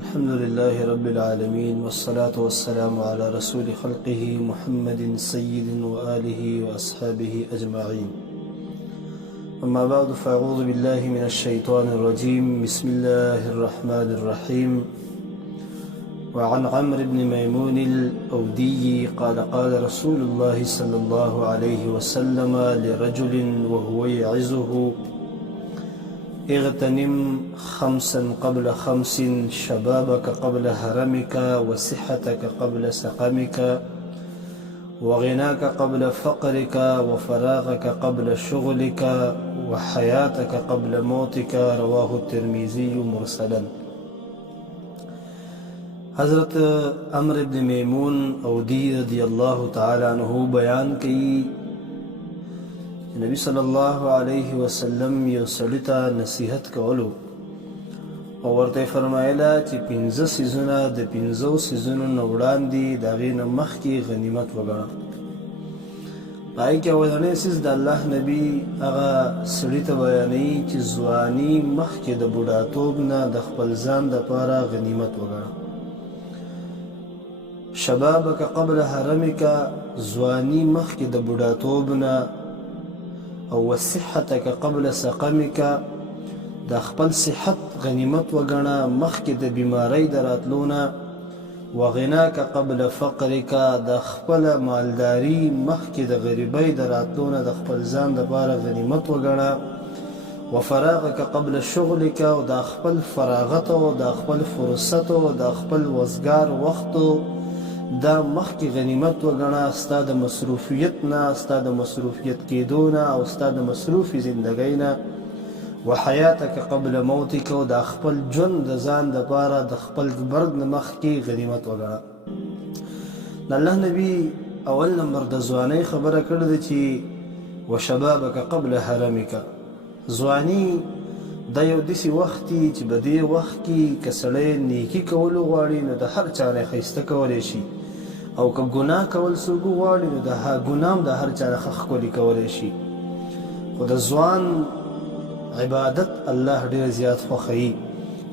الحمد لله رب العالمين والصلاة والسلام على رسول خلقه محمد سيد وآله وأصحابه أجمعين. أما بعد فأعوذ بالله من الشيطان الرجيم. بسم الله الرحمن الرحيم. وعن عمرو بن ميمون الأودي قال قال رسول الله صلى الله عليه وسلم لرجل وهو يعظه: اغتنم خمسا قبل خمس، شبابك قبل هرمك، وصحتك قبل سقمك، وغناك قبل فقرك، وفراغك قبل شغلك، وحياتك قبل موتك. رواه الترمذي مرسلا. حضرت عمرو بن میمون اودی رضی اللہ تعالی عنہ بیان کی نبی صلی الله علیه وسلم یو سړي ته نصیحت کولو او ورته فرمایله چې 15 سیزونه د 15 سیزونو نه وړاندې د هغې نه مخکې غنیمت وګڼه. په هغې کې اولنی سیز د الله نبي هغه سړي ته بیانوي چې ځواني مخکې د بوډاتوب نه د خپل ځان دپاره غنیمت وګڼه. شبابک قبل هرمک، ځواني مخکې د بوډاتوب نه، او وصحتک قبل سقمک، د خپل صحت غنیمت وګڼه مخکې د بیمارۍ د راتلو نه. وغناک قبل فقرک، د خپل مالداري مخکې د غریبۍ د راتلو نه د خپل ځان دپاره غنیمت وګڼه. وفراغک قبل شغلک، او د خپل فراغت او د خپل فرصت او د خپل وزګار وختو دا مخکې غنیمت وګڼه، ستا د مصروفیت نه، ستا د مصروفیت کېدو نه او ستا د مصروفي زندګۍ نه. وحیاتک قبل موتک، او د خپل ژوند د ځان دپاره د خپل مرګ نه مخکې غنیمت وګڼه. د الله نبي اول نمبر د ځوانۍ خبره کړې ده چې وشبابک قبل هرمک. ځواني دا یو داسې وخت دی چې په دې وخت کې که سړی نیکي کولو غواړي نو د هر چا نه ښایسته کولی شي، او که ګناه کول څوک وغواړي نو د ګناه هم د هر چا نه ښه ښکلي کولی شي. خو د ځوان عبادت الله ډېر زیات خوښوي،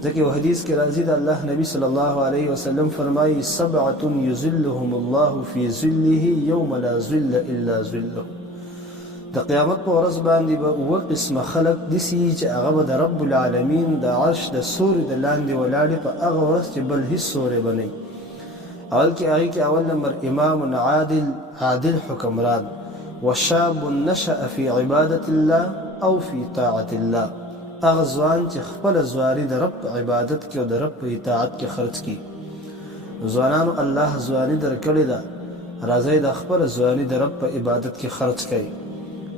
ځکه یو حدیث کې راځي د الله نبي صلی الله علیه وسلم فرمایي: سبعة یظلهم الله فی ظله یوم لا ظل الا ظله. د قیامت په ورځ باندې به 7 قسمه خلق داسې چې هغه به د رب العالمین د عرش د سوري د لاندې ولاړې په هغه ورځ چې بل هېڅ سوری به نه وي. هغې کې اول نمبر امام عادل حکمران، وشاب نشأ فی عبادت الله او فی طاعت الله. هغه ځوان چې خپله ځواني د رب په عبادت کې او د رب په اطاعت کې خرڅ کړي. ځوانانو الله ځواني درکړې ده، راځئ د خپله ځواني د رب په عبادت کې خرڅ کړئ.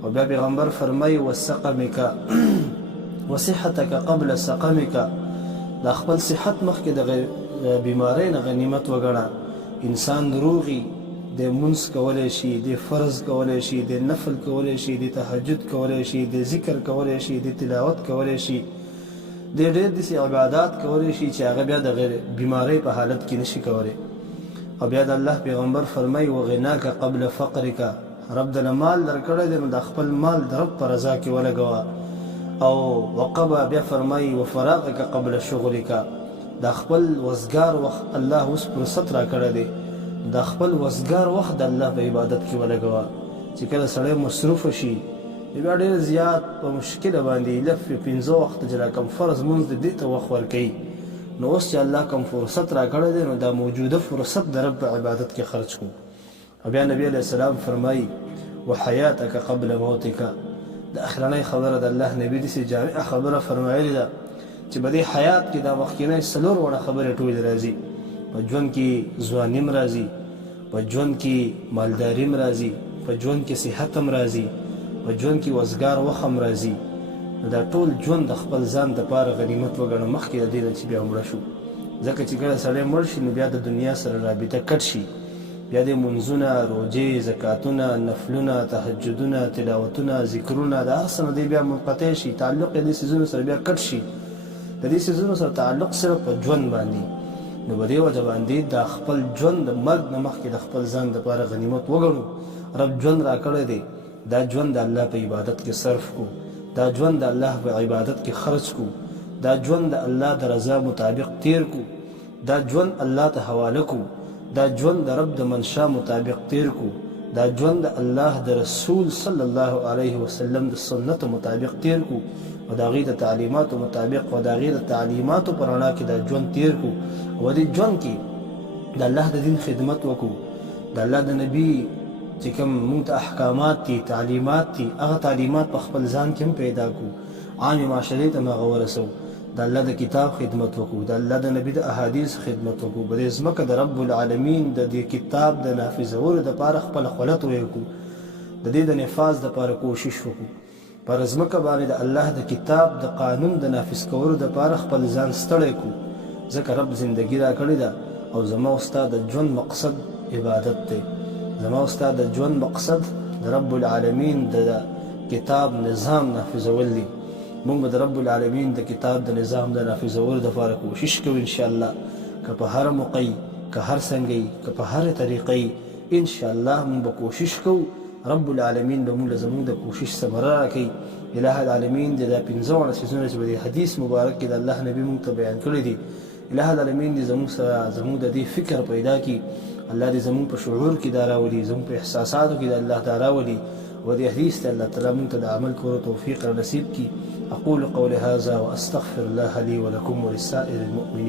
او بیا پیغمبر فرمایي وسقمک وصحتک قبل سقمک، د خپل صحت مخکې د بیمارۍ نه غنیمت وګڼه. انسان روغي د منځ کولی شي، د فرض کولی شي، د نفل کولی شي، د تهجد کولی شي، د ذکر کولی شي، د تلاوت کولی شي، د ډېر داسې عبادات کولی شي چې هغه بیا د بیمارۍ په حالت کې نشي کولی. او بیا د الله پیغمبر فرمایي وغناک قبل فقرک، رب دل مال درکړی دی نو د خپل مال د رب په رضا کې ولګوه. او وقبه بیا فرمایي وفراغک قبل شغلک، د خپل وزګار وخت الله اوس فرصت راکړی دی، د خپل وزګار وخت د الله په عبادت کې ولګوه. چې کله سړی مصروفه شي بیا ډېر زیات په مشکله باندې لف 15 وخت چې را کوم فرض مونځ د دې ته وخت ورکوي. نو اوس چې الله کوم فرصت راکړی دی نو دا موجوده فرصت د رب په عبادت کې خرج کړو. او بیا نبی علیہ السلام فرمایي وحیاتک قبل موتک. د اخرنۍ خبره د الله نبي داسې جامعه خبره فرمایلې ده چې په دې حیات کې دا مخکینۍ 4 وړه خبرې ټولې راځي. په ژوند کې ځواني هم راځي، په ژوند کې مالداري هم راځي، په ژوند کې صحت هم راځي، په ژوند کې وزګار وخت هم راځي. نو دا ټول ژوند د خپل ځان دپاره غنیمت وګڼه مخکې د دې نه چې بیا مړه شو. ځکه چې کله سړی مړ شي نو بیا د دنیا سره رابطه کټ شي، بیا د منځونه، روجې، زکاتونه، نفلونه، تهجدونه، تلاوتونه، ذکرونه د هر څه نه دی بیا منقطع شي، تعلق یې دې څیزونو سره بیا کټ شي. د دې څیزونو سره تعلق صرف په ژوند باندې. نو په دې وجه باندې د خپل ژوند د مرګ نه مخکې د خپل ځان دپاره غنیمت وګڼو. رب ژوند راکړی دی، دا ژوند د الله په عبادت کې صرف کو، دا ژوند د الله په عبادت کې خرج کو، دا ژوند د الله د رضا مطابق تیر کو. دا ژوند الله ته حواله کو، دا ژوند د رب د منشا مطابق تیر کو، دا ژوند د الله د رسول صلی الله علیه وسلم د سنت مطابق تیر کو او د هغې د تعلیماتو مطابق او د هغې د تعلیماتو په رڼا کې دا ژوند تیر کو او دې ژوند کې د الله د دین خدمت وکړو، د الله د نبي چې کوم موږ ته احکامات دي، تعلیمات دي، هغه تعلیمات په خپل ځان کې هم پیدا کړو، عامې معاشرې ته هم هغه ورسوو، د الله د کتاب خدمت وکړو، د الله د نبي د احادیث خدمت وکړو، په دې ځمکه د رب العالمین د دې کتاب د نافذولو دپاره خپله خوله تویه کړو، د دې د نفاذ دپاره کوشش وکړو، پر ځمکه باندې د الله د کتاب د قانون د نافذ کولو دپاره خپل ځان ستړی کړو، ځکه رب زندګي را کړې ده او زما او ستا د ژوند مقصد عبادت دی، زما او ستا د ژوند مقصد د رب العالمین د کتاب نظام نافذول دي. موږ به د رب العالمین د کتاب د نظام د نافذولو دپاره کوشش کوو انشاءالله، که په هر موقع که هر څنګه که په هر طریقې انشاءالله موږ به کوشش کوو، رب العالمین به موږ له زموږ د کوشش ثمره راکوي. اله العالمین د دا 15 څیزونه چې په دې حدیث مبارک کې د الله نبي موږ ته بیان کړي دي، اله العالمین دې زموږ سره زموږ د دې فکر پیدا کړي، الله دې زموږ په شعور کې دا راولي، زموږ په احساساتو کې د الله دا راولي و دې حدیث ته الله تعالی موږ ته د عمل کولو توفیق را نصیب کړي. أقول قولي هذا وأستغفر الله لي ولكم ولسائر المؤمنين.